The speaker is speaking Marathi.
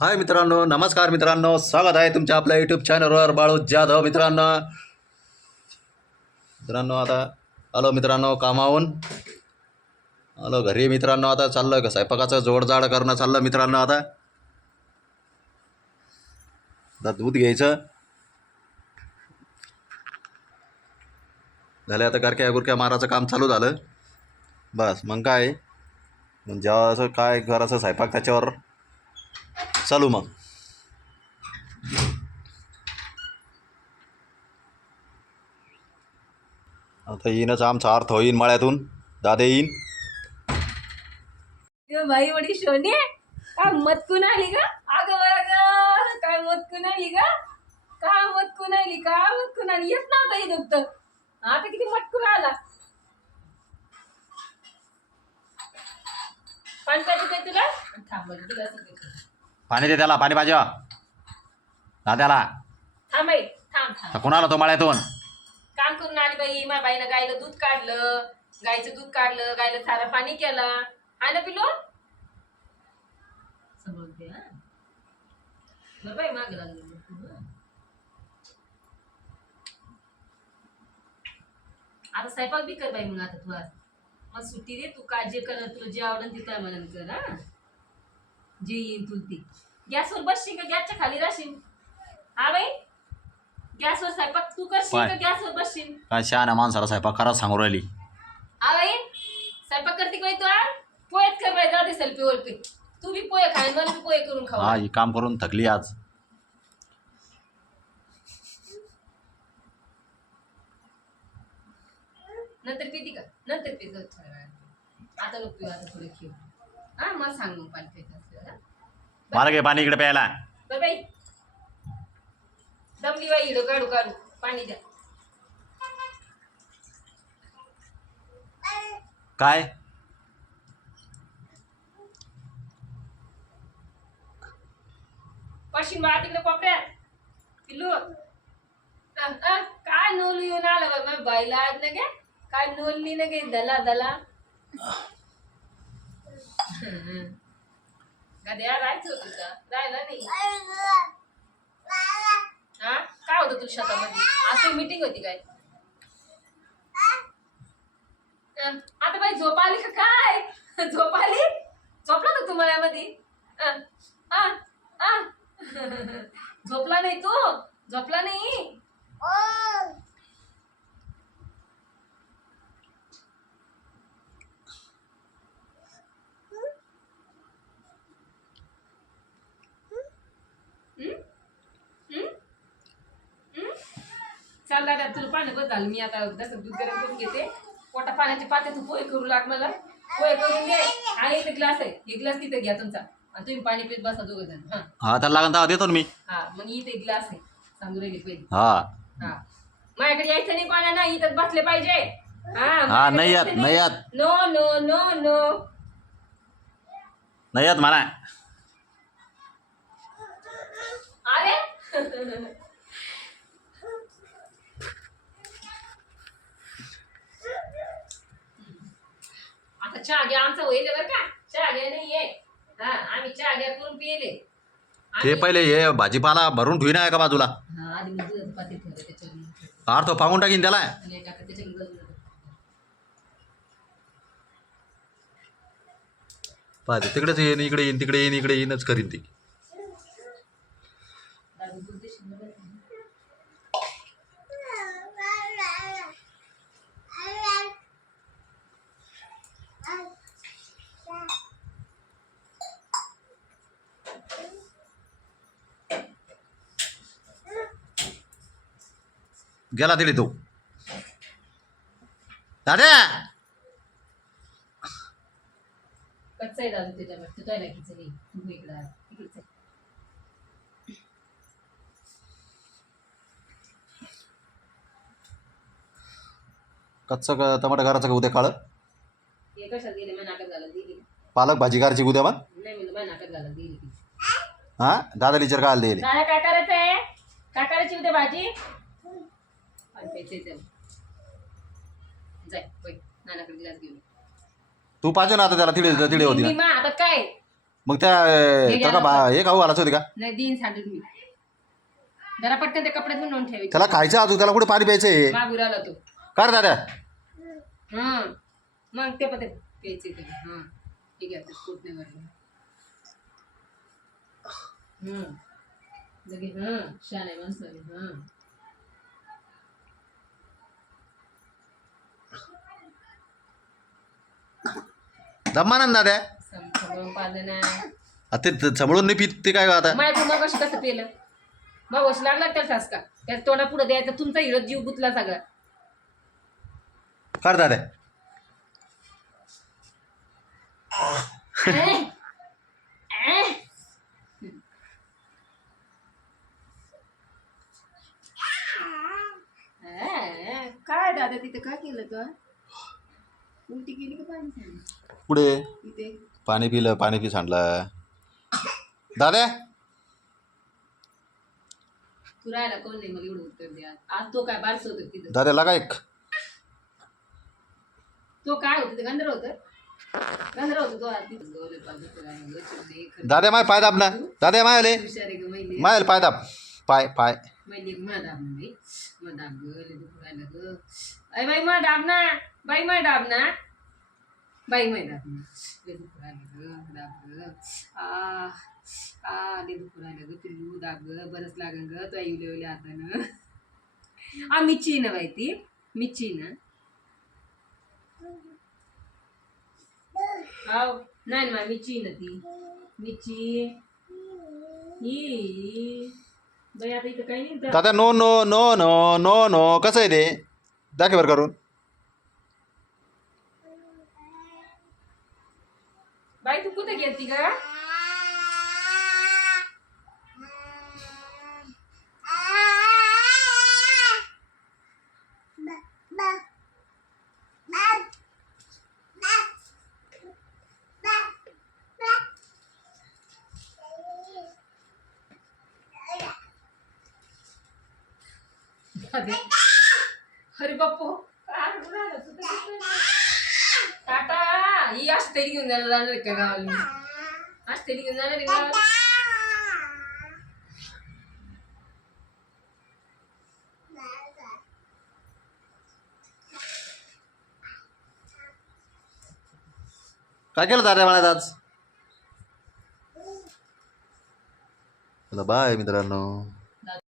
हाय मित्रांनो, नमस्कार मित्रांनो, स्वागत आहे तुमच्या आपल्या यूट्यूब चॅनलवर बाळू जाधव. मित्रांनो आता आलो मित्रांनो कामावून, आलो घरी मित्रांनो. आता चाललं का स्वयंपाकाचं जोडजाड करणं चाललं मित्रांनो. आता दूध घ्यायचं झालं, आता गारक्या गुरक्या मारायचं काम चालू झालं. बस मग काय, मग जेव्हा असं काय करायचं स्वयंपाक त्याच्यावर चालू. मग आता येईनच आमचा अर्थ होईन मळ्यातून, दादे येईन. बाई वडी शोने काय मतकून आली का? अगं बरं काय मतकून आली का? काय मतकून आली का? मतकून आली येत नव्हता हे दुखत, आता किती मटकून आला. पाणी पाहिजे काय तुला? थांब तुला पाणी दे त्याला, पाणी पाहिजे दाद्याला. थांब बाई, थांब थांब. कोणाला तो मळ्यातून काम करून आली बाई. माझ्या बाईनं गायला दूध काढलं, गायचं दूध काढलं, गायला सारा पाणी केला. आहे ना पिलो? समजते हा बरं बाई, माग लागली. आता स्वयंपाक बी कर बाई. मग आता तू आज मग सुट्टी दे. तू काय जे कर, तुला जे आवडेल ते काय म्हणून कर. हा जे येईल तुला ते. गॅसवर बसशील का गॅसच्या खाली राहशील? हा बाई, गॅसवर स्वयंपाक तू करशील का गॅसवर बसशील? काय शहाण्या माणसाला स्वयंपाक करायला सांगू राहिली. हा बाई, स्वयंपाक करते बाई तू? पोहेच कर बाई, जाऊ दे सेल्फी वरती. तू बी पोहे खाय, मला बी पोहे करून खाऊ. हा, ही काम करून थकली आज. नंतर पिती का? नंतर पी जाऊ थोड्या वेळात. आता नको पिऊ, आता थोडं खेळ. हा मला सांग मग पाणी प्यायचं असलं. मला घे पाणी इकडे प्यायला. बरं बाई, दमली बाई, हिडो काढू काढू पाणी द्या. काय पश्चिम बा तिकडे कोपऱ्यात पिल्लू. काय नोलू येऊन आला बाबा बाईला आज ना गे. काय नोलली ना गे दला दला. गद्या राहायचं होतं का? राहिला नाही. हा काय होतं तुला शेतामध्ये? आज मीटिंग होती काय? आता बाई झोप आली का काय? झोप आली? झोपला का तुम्हाला मध्ये? झोपला नाही तू? झोपला नाही? चाल दादा, तुला पाणी बस झालं. मी आता जसं दूध गरम करून घेते. पोटा पाण्याचे पाते तू पोहे करू लाग मला. पोहे करून दे. हा इथे ग्लास आहे, एक ग्लास तिथे घ्या तुमचा आणि तुम्ही पाणी पित बसा दोघ जण. हा, त्याला लागून देतो ना मी. हा मग इथे ग्लास आहे, सांगू राहिली पहिले. हा हा माझ्याकडे यायचं नाही कोणा ना, इथंच बसले पाहिजे. हा, नाही येत नाही येत नो नो नो नो. नाही येत मला. अरे आता चहा घ्या आमचा होईल बरं का? चहा घ्या नाहीये. हा आम्ही चहा घ्या करून पिले. ते पहिले हे भाजीपाला भरून ठेवी आहे का बाजूला? हा आधी मी दूध पाती ठेवलं त्याच्यावर अर्थ पाहून टाकीन त्याला. आणि टाका त्याच्यावर. पाहते तिकडेच येईन, इकडे येईन, तिकडे येईन, इकडे येईनच करीन ती. गेला तिथे तो दाद्या. कच्चा आहे दादू त्याच्यावर. तू काय नाकीचं नाही. तू इकडं इकडचं. कच्चं टमाटर घराचं का उद्या काळ? हे कशात गेले? माझ्या नाकात घालत दिली. पालक भाजी करायची उद्या मग. नाही मी माझ्या नाकात घालत दिली. हा, दादा लिचर काय देईल. काय काय करायचं आहे? काय करायची उद्या भाजी? जाय बाई, नानाकडे ग्लास घेऊन. तू पाहिजे ना आता त्याला तिडे तिडे होती ना. मी हातात काय? मग त्या त्याला हे खाऊ घालायचं होते का? नाही देईन सांडून मी. जरा पटकन त्या कपड्यात म्हणून ठेवायचे. त्याला खायचं अजून, त्याला कुठे पाणी प्यायचं आहे? मागूर आला तो. कर दादा. हां मग ते पते प्यायचे ते. हां ठीक आहे पोट नाही भरलं. लगे छान आहे माणसाने. दमानंद दादा. समोरून पाहिलं ना. आता ते समळून नाही पित ते काय आता? माय मग अशी कसं पेलं मग वश लागला त्याला ठसका. त्याच्या तोंडा पुढे द्यायचा तुमचा हिरत जीव गुतला सगळा. कर दादा. काय दादा तिथे काय केलं तू? उलटी केली का पाणी सांडलं? पुढे तिथे पाणी पिलं, पाणी पी सांडलं दादा. तू राहायला कोण नाही मला एवढं उत्तर द्या. आज तो काय बारस होत तिथं? दादा लागा एक. तो काय होतं ते गंधर्व होतं. गंधर्व होतं तो आज तिथं गवले पाहिजे. दादा माय पाय दाब ना. दादा माय आले हुशार आहे ग मैली. माय पाय दाब. पाय पाय मैली मदाब म्हणजे मदाब ग लय दुखू राहिलं ग. अय बाई मदाब ना. बाई मदाब ना. बाई मदाब ना. लय दुखू राहिलं ग. दाब ग. लय दुखू राहिलं ग. पिल्लू दाब ग. बरंच लागन ग. तो इवले हातानं. मिची ना बाई ती. मिची ना. हाव नाही ना मिची ना ती. मिची ही बाई आता इथं काही नाही. दादा no no no no no no. कसं आहे ते? दाखव बरं करून. बाई तू कुठे गेलती का? अरे बापू टाटा ही आज तरी घेऊन जाणार का गावाला? आज तरी घेऊन जाणार गावाला. काय केलं दादा मला आज? चला बाय मित्रांनो.